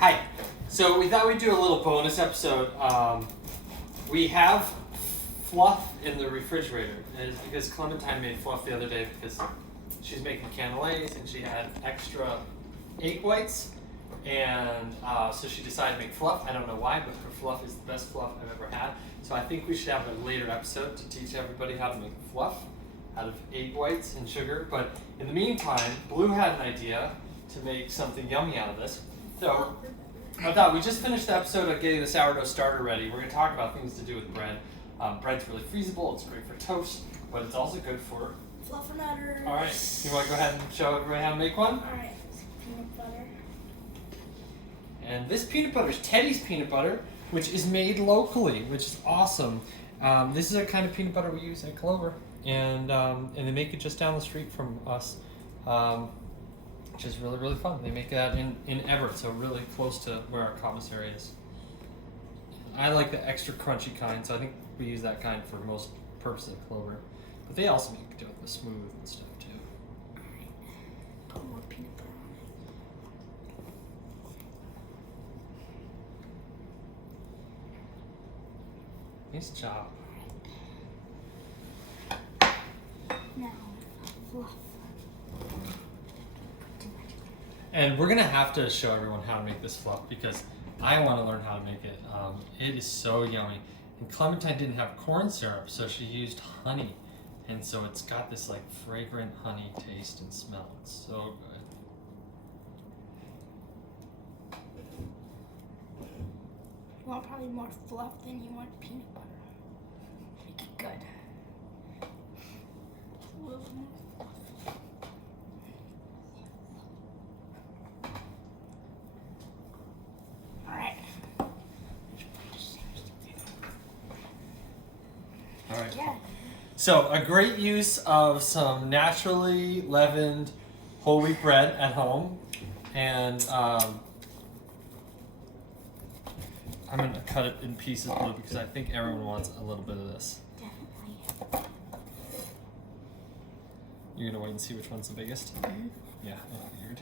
Hi. So we thought we'd do a little bonus episode. We have fluff in the refrigerator, and it's because Clementine made fluff the other day because she's making cannelés and she had extra egg whites, and so she decided to make fluff. I don't know why, but her fluff is the best fluff I've ever had. So I think we should have a later episode to teach everybody how to make fluff out of egg whites and sugar. But in the meantime, Blue had an idea to make something yummy out of this. So I thought we just finished the episode of getting the sourdough starter ready. We're going to talk about things to do with bread. Bread's really freezable. It's great for toast, but it's also good for Fluffer Nutters. All right. You want to go ahead and show everybody how to make one? All right. Peanut butter. And this peanut butter is Teddy's peanut butter, which is made locally, which is awesome. This is a kind of peanut butter we use at Clover, and they make it just down the street from us, which is really, really fun. They make that in Everett, so really close to where our commissary is. I like the extra crunchy kind, so I think we use that kind for most purposes at Clover. But they also make the smooth and stuff too. All right. Put more peanut butter on it. Nice job. Now, fluff. And we're gonna have to show everyone how to make this fluff because I want to learn how to make it. It is so yummy. And Clementine didn't have corn syrup, so she used honey. And so it's got this like fragrant honey taste and smell. It's so good. You want probably more fluff than you want peanut butter. Make it good. A little more fluff. All right. All right. Yeah. So a great use of some naturally leavened whole wheat bread at home, and I'm going to cut it in pieces, Blue, because I think everyone wants a little bit of this. Definitely. You're going to wait and see which one's the biggest? Mm-hmm. Yeah, I figured.